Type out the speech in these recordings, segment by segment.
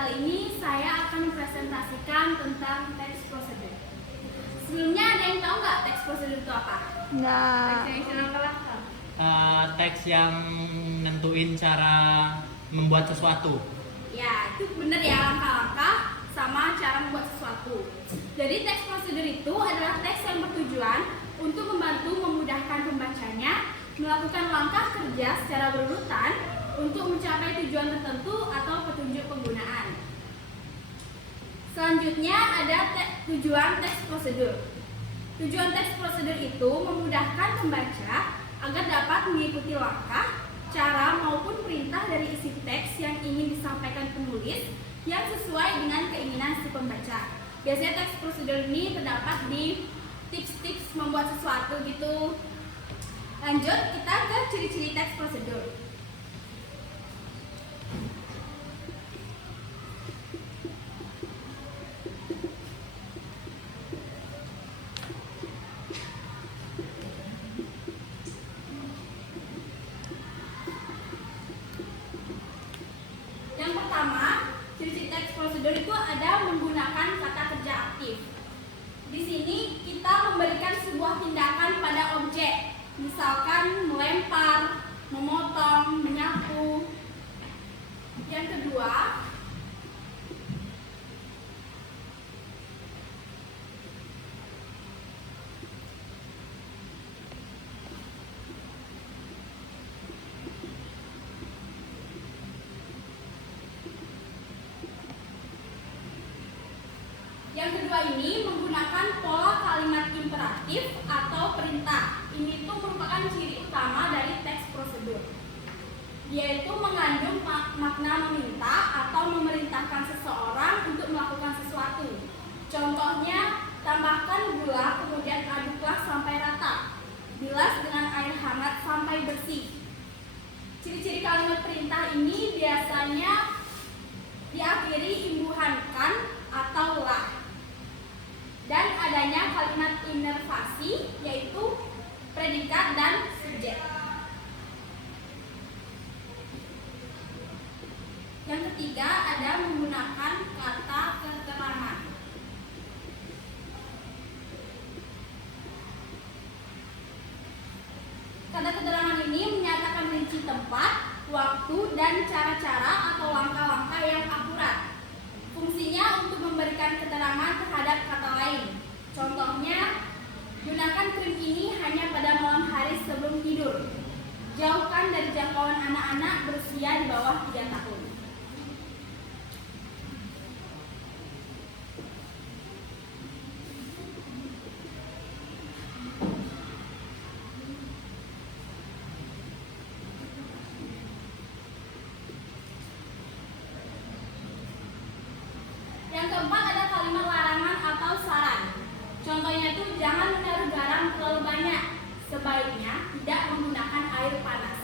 kali ini saya akan mempresentasikan tentang text procedure. Sebelumnya ada yang tahu nggak text procedure itu apa? Nggak. Teks yang nentuin cara membuat sesuatu. Ya, itu benar ya, langkah-langkah sama cara membuat sesuatu. Jadi text procedure itu adalah teks yang bertujuan untuk membantu memudahkan pembacanya melakukan langkah kerja secara berurutan untuk mencapai tujuan tertentu atau petunjuk penggunaan. Selanjutnya ada tujuan text procedure. Tujuan text procedure itu memudahkan pembaca agar dapat mengikuti langkah, cara maupun perintah dari isi teks yang ingin disampaikan penulis yang sesuai dengan keinginan si pembaca. Biasanya text procedure ini terdapat di tips-tips membuat sesuatu gitu. Lanjut, kita ke ciri-ciri text procedure. Yang pertama, ciri-ciri text procedure itu ada menggunakan kata kerja aktif. Di sini kita memberikan sebuah tindakan pada objek, misalkan melempar, memotong, menyapu. Yang kedua, ini menggunakan pola kalimat imperatif atau perintah. Ini tuh merupakan ciri utama dari text procedure. Yaitu mengandung makna meminta atau memerintahkan seseorang untuk melakukan sesuatu. Contohnya, tambahkan gula kemudian aduklah sampai rata. Bilas dengan air hangat sampai bersih. Ciri-ciri kalimat perintah ini biasanya diakhiri imbuhan kan atau lah. Dan adanya kalimat inervasi, yaitu predikat dan subjek. Yang ketiga ada menggunakan kata keterangan. Kata keterangan ini menyatakan rinci tempat, waktu, dan cara-cara atau langkah-langkah yang akurat. Fungsinya untuk memberikan keterangan terhadap kata lain. Contohnya, gunakan krim ini hanya pada malam hari sebelum tidur. Jauhkan dari jangkauan anak-anak berusia di bawah 3 tahun. Yang keempat ada kalimat larangan atau saran. Contohnya itu jangan menaruh garam terlalu banyak. Sebaiknya tidak menggunakan air panas.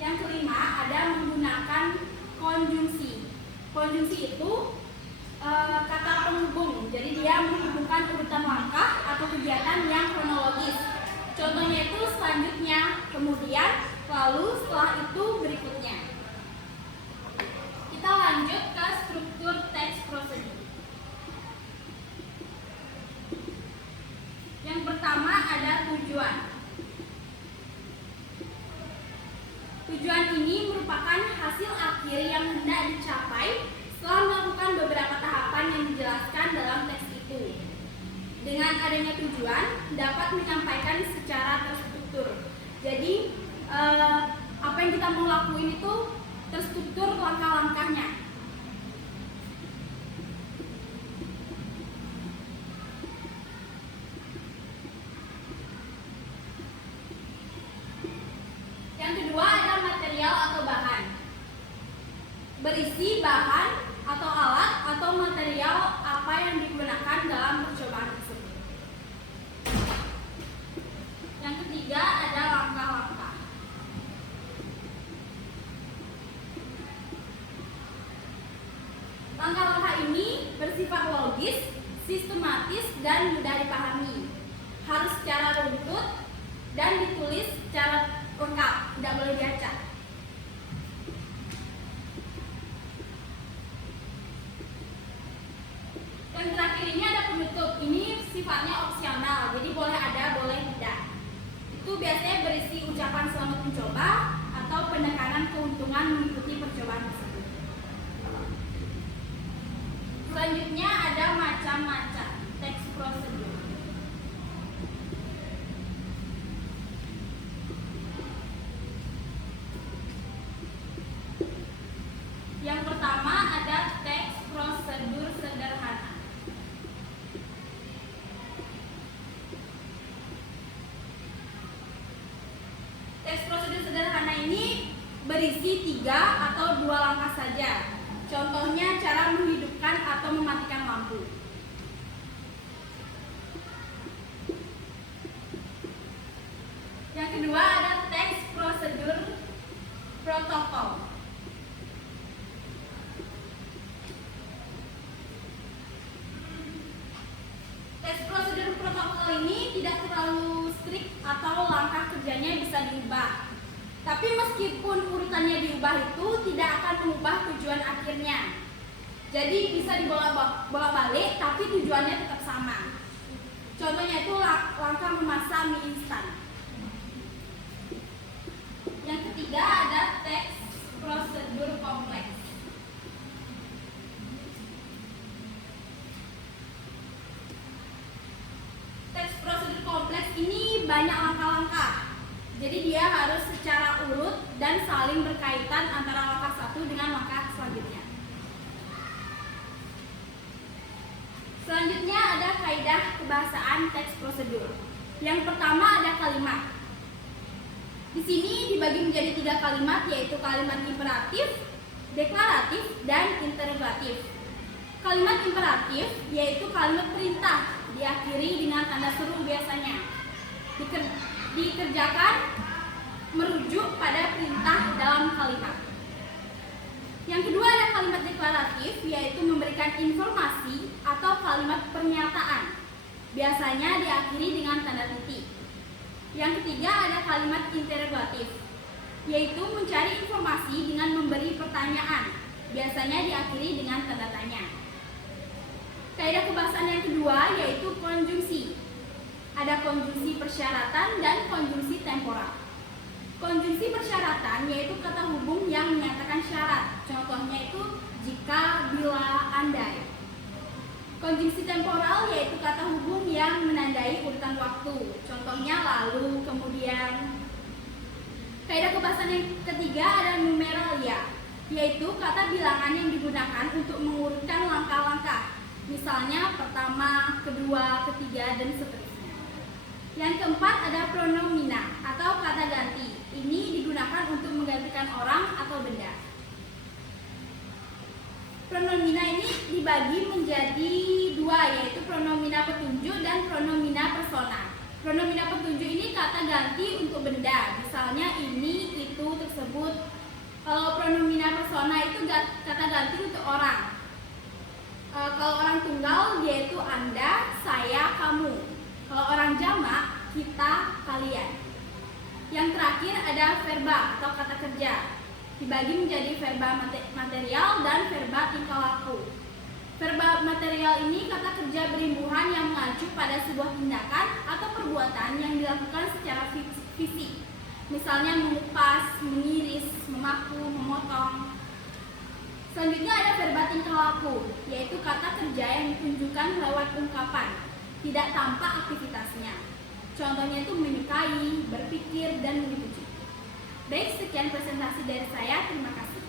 Yang kelima ada menggunakan konjungsi. Konjungsi itu kata penghubung. Jadi dia menghubungkan urutan langkah atau kegiatan yang kronologis. Contohnya itu selanjutnya, kemudian, lalu, setelah itu, berikutnya. Kita lanjut ke struktur text procedure. Yang pertama ada tujuan. Tujuan ini merupakan hasil akhir yang hendak dicapai setelah melakukan beberapa tahapan yang dijelaskan dalam teks itu. Dengan adanya tujuan dapat menyampaikan secara terstruktur. Jadi apa yang kita mau lakuin itu terstruktur langkah-langkahnya. Yang kedua ada material atau bahan. Berisi bahan atau alat atau material apa yang digunakan dalam percobaan tersebut. Yang ketiga ada langkah-langkah. Langkah-langkah ini bersifat logis, sistematis, dan mudah dipahami. harus secara runtut dan ditulis secara lengkap, tidak boleh diacak. Yang terakhir ini ada penutup. Ini sifatnya opsional, jadi boleh ada, boleh tidak. Itu biasanya berisi ucapan selamat mencoba atau penekanan keuntungan mengikuti percobaan tersebut. Selanjutnya ada macam-macam teks prosedur. Yang pertama ada teks prosedur sederhana. Teks prosedur sederhana ini berisi 3 atau 2 langkah saja. Contohnya cara menghidupkan atau mematikan lampu. Yang kedua ada teks prosedur protokol. Teks prosedur protokol ini tidak terlalu strict atau langkah kerjanya bisa diubah. Tapi meskipun urutannya diubah itu tidak akan mengubah tujuan akhirnya. Jadi bisa dibolak-balik tapi tujuannya tetap sama. Contohnya itu langkah memasak mie instan. Yang ketiga ada teks prosedur kompleks. Teks prosedur kompleks ini banyak langkah-langkah. Jadi dia harus secara urut dan saling berkaitan antara langkah satu dengan langkah selanjutnya. Selanjutnya ada kaidah kebahasaan teks prosedur. Yang pertama ada kalimat. Di sini dibagi menjadi 3 kalimat, yaitu kalimat imperatif, deklaratif, dan interrogatif. Kalimat imperatif yaitu kalimat perintah, diakhiri dengan tanda seru biasanya. Dikerjakan merujuk pada perintah dalam kalimat. Yang kedua ada kalimat deklaratif, yaitu memberikan informasi atau kalimat pernyataan, biasanya diakhiri dengan tanda titik. Yang ketiga ada kalimat interrogatif, yaitu mencari informasi dengan memberi pertanyaan, biasanya diakhiri dengan tanda tanya. Kaidah kebahasaan yang kedua yaitu konjungsi. Ada konjungsi persyaratan dan konjungsi temporal. Konjungsi persyaratan yaitu kata hubung yang menyatakan syarat. Contohnya itu jika, bila, andai. Konjungsi temporal yaitu kata hubung yang menandai urutan waktu. Contohnya lalu, kemudian. Kaidah kebahasaan yang ketiga ada numeralia, yaitu kata bilangan yang digunakan untuk mengurutkan langkah-langkah. Misalnya pertama, kedua, ketiga, dan seterusnya. Yang keempat ada pronomina atau kata ganti. Ini digunakan untuk menggantikan orang atau benda. Pronomina ini dibagi menjadi 2, yaitu pronomina petunjuk dan pronomina persona. Pronomina petunjuk ini kata ganti untuk benda. Misalnya ini, itu, tersebut. Kalau pronomina persona itu kata ganti untuk orang. Kalau orang tunggal yaitu Anda, saya, kamu. Kalau orang jamak, kita, kalian. Yang terakhir ada verba atau kata kerja. Dibagi menjadi verba material dan verba tingkah laku. Verba material ini kata kerja berimbuhan yang mengacu pada sebuah tindakan atau perbuatan yang dilakukan secara fisik. Misalnya mengupas, mengiris, memaku, memotong. Selanjutnya ada verba tingkah laku, yaitu kata kerja yang ditunjukkan lewat ungkapan, tidak tampak aktivitasnya. Contohnya itu menyukai, berpikir, dan menyetujui. Baik, sekian presentasi dari saya. Terima kasih.